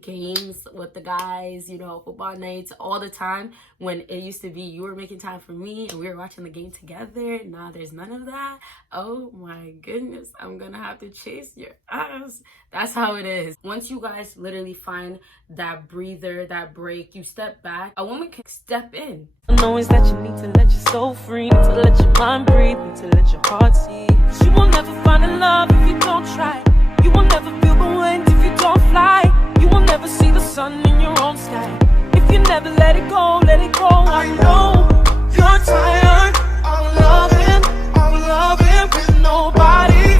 games with the guys, you know, football nights all the time, when it used to be you were making time for me and we were watching the game together. Now there's none of that. Oh my goodness, I'm gonna have to chase your ass. That's how it is. Once you guys literally find that breather, that break, you step back, a woman can step in. Knowing that you need to let your soul free, need to let your mind breathe, need to let your heart see. 'Cause you will never find a love if you don't try. You will never feel the wind if you don't fly. You will never see the sun in your own sky if you never let it go, let it go. I know you're tired of loving with nobody.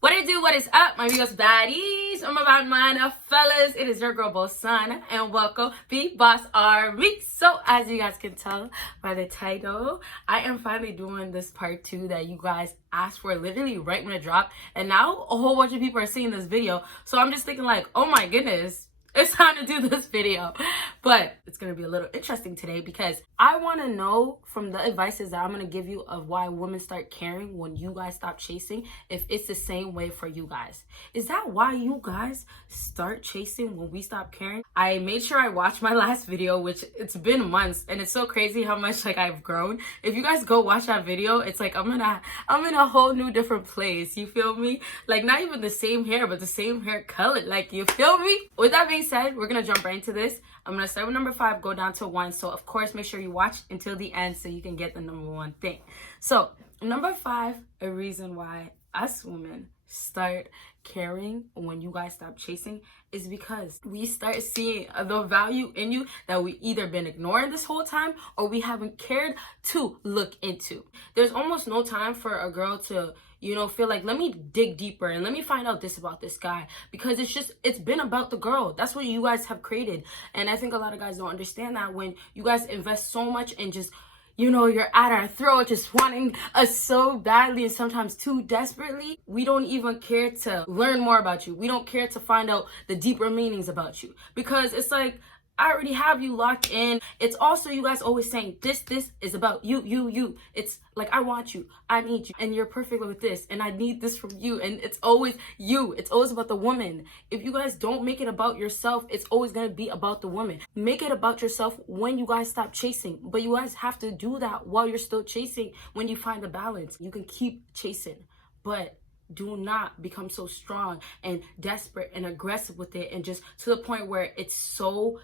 What it do? What is up, my amigos, baddies? I'm about mine, fellas. It is your girl Bosana, and welcome BBossArmy. So, as you guys can tell by the title, I am finally doing this part 2 that you guys asked for literally right when it dropped, and now a whole bunch of people are seeing this video. So I'm just thinking like, oh my goodness, it's time to do this video. But it's gonna be a little interesting today because I want to know from the advices that I'm gonna give you of why women start caring when you guys stop chasing, if it's the same way for you guys. Is that why you guys start chasing when we stop caring? I made sure I watched my last video, which it's been months, and it's so crazy how much like I've grown. If you guys go watch that video, it's like I'm in a whole new different place. You feel me? Like not even the same hair, but the same hair color. Like, you feel me? With that being said, we're gonna jump right into this. I'm gonna start with number 5, go down to 1. So of course, make sure you watch until the end so you can get the number 1 thing. So number 5, a reason why us women start caring when you guys stop chasing is because we start seeing the value in you that we either been ignoring this whole time or we haven't cared to look into. There's almost no time for a girl to, you know, feel like, let me dig deeper and let me find out this about this guy, because it's been about the girl. That's what you guys have created. And I think a lot of guys don't understand that when you guys invest so much and just, you know, you're at our throat just wanting us so badly and sometimes too desperately, we don't even care to learn more about you. We don't care to find out the deeper meanings about you, because it's like, I already have you locked in. It's also you guys always saying this is about you. It's like, I want you, I need you, and you're perfect with this, and I need this from you. And it's always you. It's always about the woman. If you guys don't make it about yourself, it's always gonna be about the woman. Make it about yourself when you guys stop chasing. But you guys have to do that while you're still chasing. When you find the balance, you can keep chasing, but do not become so strong and desperate and aggressive with it, and just to the point where it's so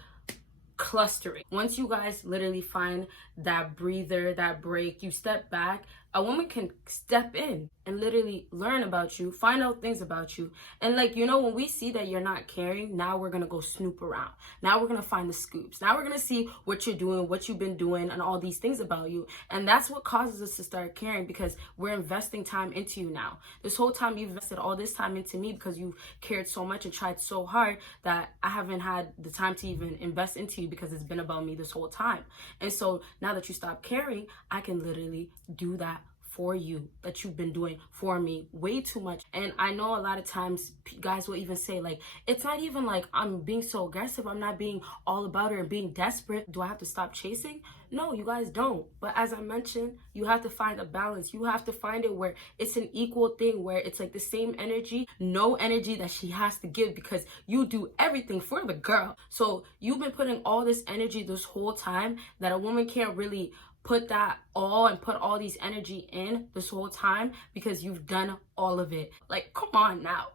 clustering. Once you guys literally find that breather, that break, you step back, a woman can step in and literally learn about you, find out things about you. And like, you know, when we see that you're not caring, now we're gonna go snoop around. Now we're gonna find the scoops. Now we're gonna see what you're doing, what you've been doing, and all these things about you. And that's what causes us to start caring, because we're investing time into you now. This whole time you've invested all this time into me because you've cared so much and tried so hard that I haven't had the time to even invest into you, because it's been about me this whole time. And so now that you stop caring, I can literally do that for you that you've been doing for me way too much. And I know a lot of times guys will even say like, it's not even like I'm being so aggressive, I'm not being all about it and being desperate. Do I have to stop chasing? No, you guys don't. But as I mentioned, you have to find a balance. You have to find it where it's an equal thing, where it's like the same energy, no energy that she has to give, because you do everything for the girl. So you've been putting all this energy this whole time that a woman can't really put that all and put all these energy in this whole time, because you've done all of it. Like, come on now.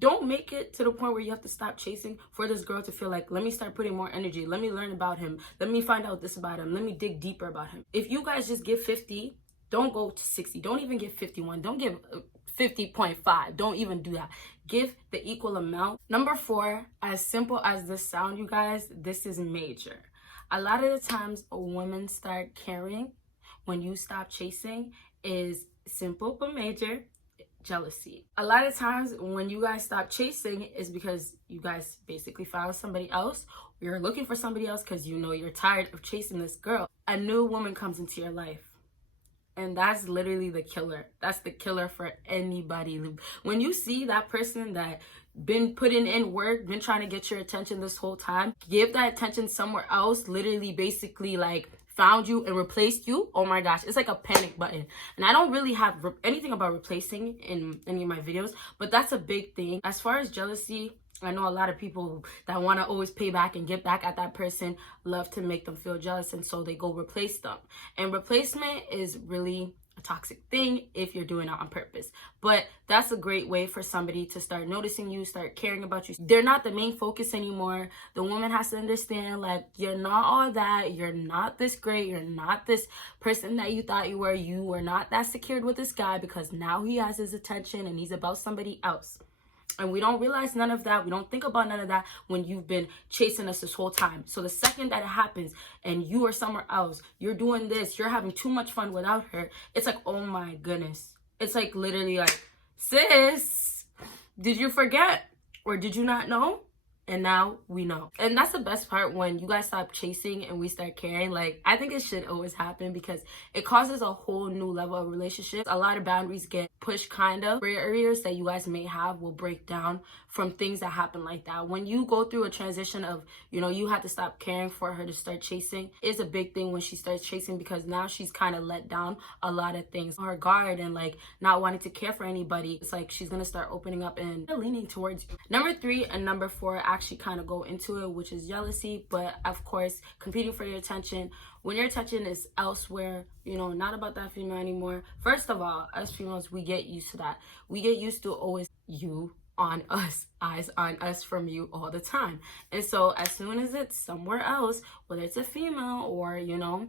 Don't make it to the point where you have to stop chasing for this girl to feel like, let me start putting more energy. Let me learn about him. Let me find out this about him. Let me dig deeper about him. If you guys just give 50, don't go to 60. Don't even give 51. Don't give 50.5. Don't even do that. Give the equal amount. Number 4, as simple as this sound, you guys, this is major. A lot of the times women start caring when you stop chasing is simple but major: jealousy. A lot of times when you guys stop chasing is because you guys basically found somebody else. You're looking for somebody else because you know you're tired of chasing this girl. A new woman comes into your life, and that's literally the killer. That's the killer for anybody. When you see that person that been putting in work, been trying to get your attention this whole time, give that attention somewhere else, literally basically like found you and replaced you, oh my gosh, it's like a panic button. And I don't really have anything about replacing in any of my videos, but that's a big thing. As far as jealousy, I know a lot of people that want to always pay back and get back at that person love to make them feel jealous, and so they go replace them. And replacement is really a toxic thing if you're doing it on purpose. But that's a great way for somebody to start noticing you, start caring about you. They're not the main focus anymore. The woman has to understand, like, you're not all that. You're not this great. You're not this person that you thought you were. You were not that secured with this guy because now he has his attention and he's about somebody else. And we don't realize none of that. We don't think about none of that when you've been chasing us this whole time. So the second that it happens and you are somewhere else, you're doing this, you're having too much fun without her, it's like, oh my goodness. It's like literally like, sis, did you forget? Or did you not know? And now we know. And that's the best part, when you guys stop chasing and we start caring. Like, I think it should always happen because it causes a whole new level of relationship. A lot of boundaries get pushed, kind of. Barriers that you guys may have will break down from things that happen like that. When you go through a transition of, you know, you have to stop caring for her to start chasing, it's a big thing when she starts chasing, because now she's kind of let down a lot of things. Her guard and like not wanting to care for anybody. It's like she's gonna start opening up and leaning towards you. Number 3 and number 4 actually kind of go into it, which is jealousy, but of course competing for your attention. When your attention is elsewhere, you know, not about that female anymore. First of all, us females, we get used to that. We get used to always you on us, eyes on us from you all the time. And so as soon as it's somewhere else, whether it's a female or, you know,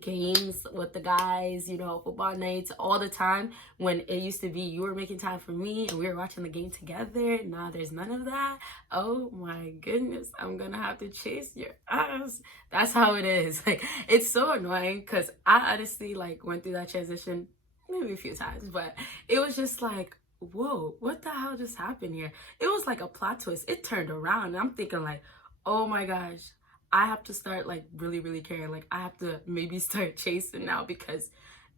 games with the guys, you know, football nights all the time, when it used to be you were making time for me and we were watching the game together, now there's none of that. Oh my goodness, I'm gonna have to chase your ass. That's how it is. Like, it's so annoying because I honestly like went through that transition maybe a few times, but it was just like, whoa, what the hell just happened here? It was like a plot twist. It turned around and I'm thinking like, oh my gosh, I have to start like really caring. Like, I have to maybe start chasing now, because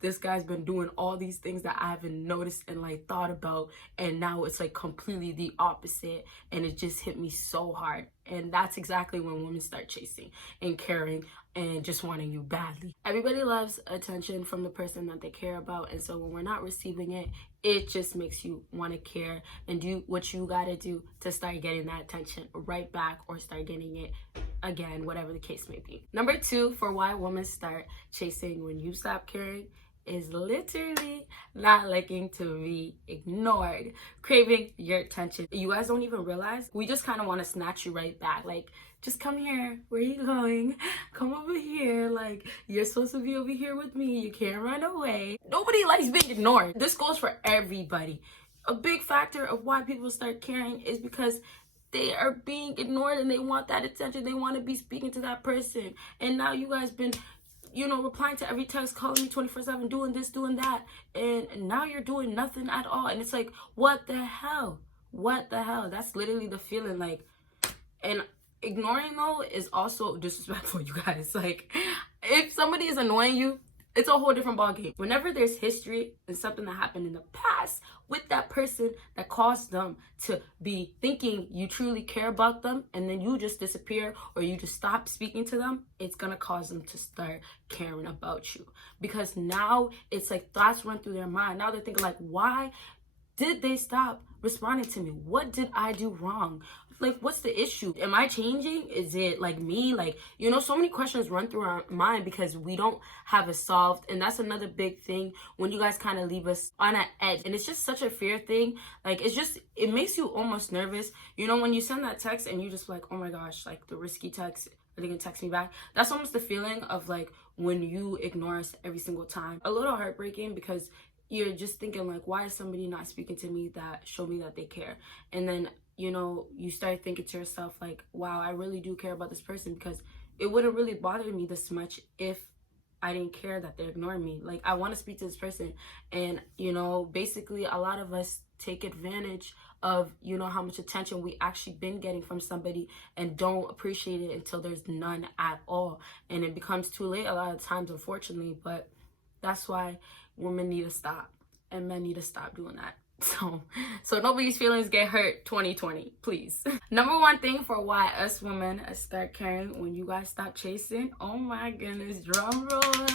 this guy's been doing all these things that I haven't noticed and like thought about, and now it's like completely the opposite, and it just hit me so hard. And that's exactly when women start chasing and caring and just wanting you badly. Everybody loves attention from the person that they care about, and so when we're not receiving it, it just makes you want to care and do what you gotta do to start getting that attention right back, or start getting it again, whatever the case may be. Number 2 for why women start chasing when you stop caring is literally not liking to be ignored, craving your attention. You guys don't even realize, we just kind of want to snatch you right back. Like, just come here. Where are you going? Come over here. Like, you're supposed to be over here with me. You can't run away. Nobody likes being ignored. This goes for everybody. A big factor of why people start caring is because they are being ignored and they want that attention. They want to be speaking to that person. And now you guys been, you know, replying to every text, calling me 24/7, doing this, doing that, and now you're doing nothing at all. And it's like, what the hell? What the hell? That's literally the feeling. Like, and ignoring though is also disrespectful, you guys. Like, if somebody is annoying you, it's a whole different ballgame. Whenever there's history and something that happened in the past with that person that caused them to be thinking you truly care about them, and then you just disappear or you just stop speaking to them, it's gonna cause them to start caring about you. Because now it's like thoughts run through their mind. Now they're thinking like, why did they stop responding to me? What did I do wrong? Like, what's the issue? Am I changing? Is it like me? Like, you know, so many questions run through our mind because we don't have it solved. And that's another big thing when you guys kind of leave us on an edge. And it's just such a fear thing. Like, it makes you almost nervous. You know, when you send that text and you just like, oh my gosh, like the risky text, are they gonna text me back? That's almost the feeling of like when you ignore us every single time. A little heartbreaking because you're just thinking like, why is somebody not speaking to me that show me that they care? And then, you know, you start thinking to yourself like, wow, I really do care about this person, because it wouldn't really bother me this much if I didn't care that they're ignoring me. Like, I want to speak to this person. And, you know, basically a lot of us take advantage of, you know, how much attention we actually been getting from somebody and don't appreciate it until there's none at all. And it becomes too late a lot of times, unfortunately. But that's why women need to stop and men need to stop doing that. So nobody's feelings get hurt 2020, please. Number one thing for why us women start caring when you guys stop chasing. Oh my goodness, drum roll.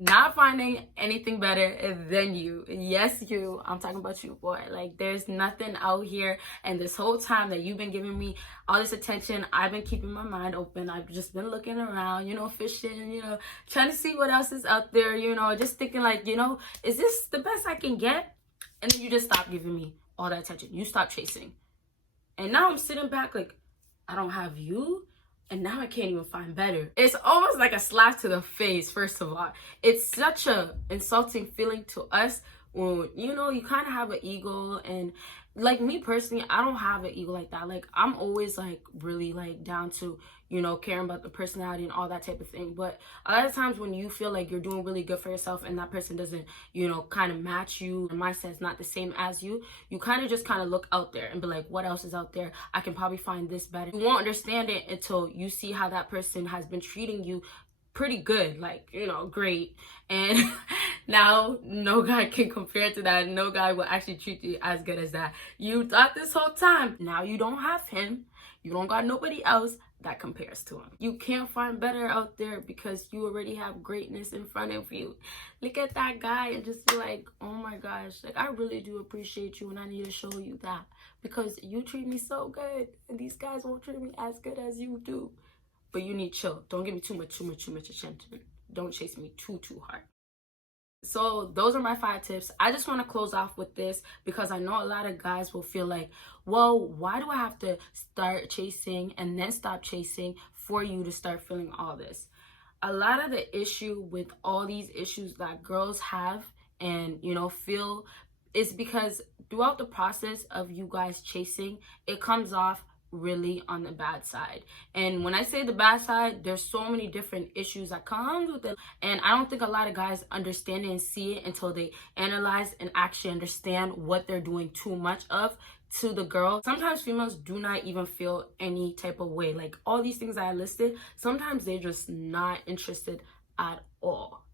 Not finding anything better than you. Yes, you. I'm talking about you, boy. Like, there's nothing out here. And this whole time that you've been giving me all this attention, I've been keeping my mind open. I've just been looking around, fishing, trying to see what else is out there, just thinking like, is this the best I can get? And then you just stop giving me all that attention. You stop chasing. And now I'm sitting back like, I don't have you. And now I can't even find better. It's almost like a slap to the face, first of all. It's such a insulting feeling to us when, you kind of have an ego. And like me personally, I don't have an ego like that. Like, I'm always like really like down to, caring about the personality and all that type of thing. But a lot of times when you feel like you're doing really good for yourself and that person doesn't, kind of match you, and mindset's not the same as you, you kind of look out there and be like, what else is out there? I can probably find this better. You won't understand it until you see how that person has been treating you pretty good, like, great. And now no guy can compare to that. No guy will actually treat you as good as that. You thought this whole time, now you don't have him. You don't got nobody else that compares to him. You can't find better out there because you already have greatness in front of you. Look at that guy and just be like, oh my gosh, like, I really do appreciate you and I need to show you that because you treat me so good and these guys won't treat me as good as you do. But you need chill. Don't give me too much attention. Don't chase me too hard. So those are my 5 tips. I just want to close off with this because I know a lot of guys will feel like, well, why do I have to start chasing and then stop chasing for you to start feeling all this? A lot of the issue with all these issues that girls have and, feel is because throughout the process of you guys chasing, it comes off really on the bad side. And when I say the bad side, there's so many different issues that come with it, and I don't think a lot of guys understand it and see it until they analyze and actually understand what they're doing too much of to the girl. Sometimes females do not even feel any type of way, like all these things I listed, sometimes they're just not interested at all,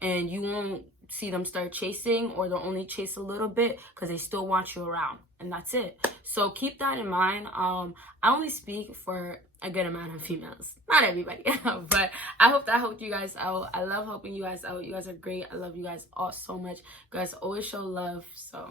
and you won't see them start chasing, or they'll only chase a little bit because they still want you around, and that's it. So keep that in mind. I only speak for a good amount of females, not everybody. But I hope that helped you guys out. I love helping you guys out. You guys are great. I love you guys all so much. You guys always show love, so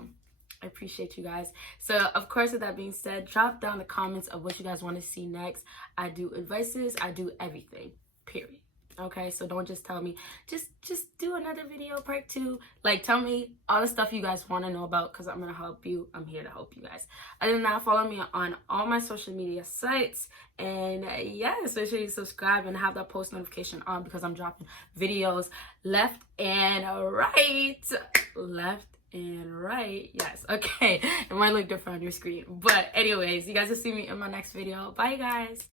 I appreciate you guys. So of course, with that being said, drop down the comments of what you guys want to see next. I do advices, I do everything, period. Okay, so don't just tell me, just do another video part 2. Like, tell me all the stuff you guys want to know about, because I'm gonna help you. I'm here to help you guys. Other than that, follow me on all my social media sites, and yes, make sure you subscribe and have that post notification on, because I'm dropping videos left and right. Yes, okay, it might look different on your screen, but anyways, you guys will see me in my next video. Bye guys.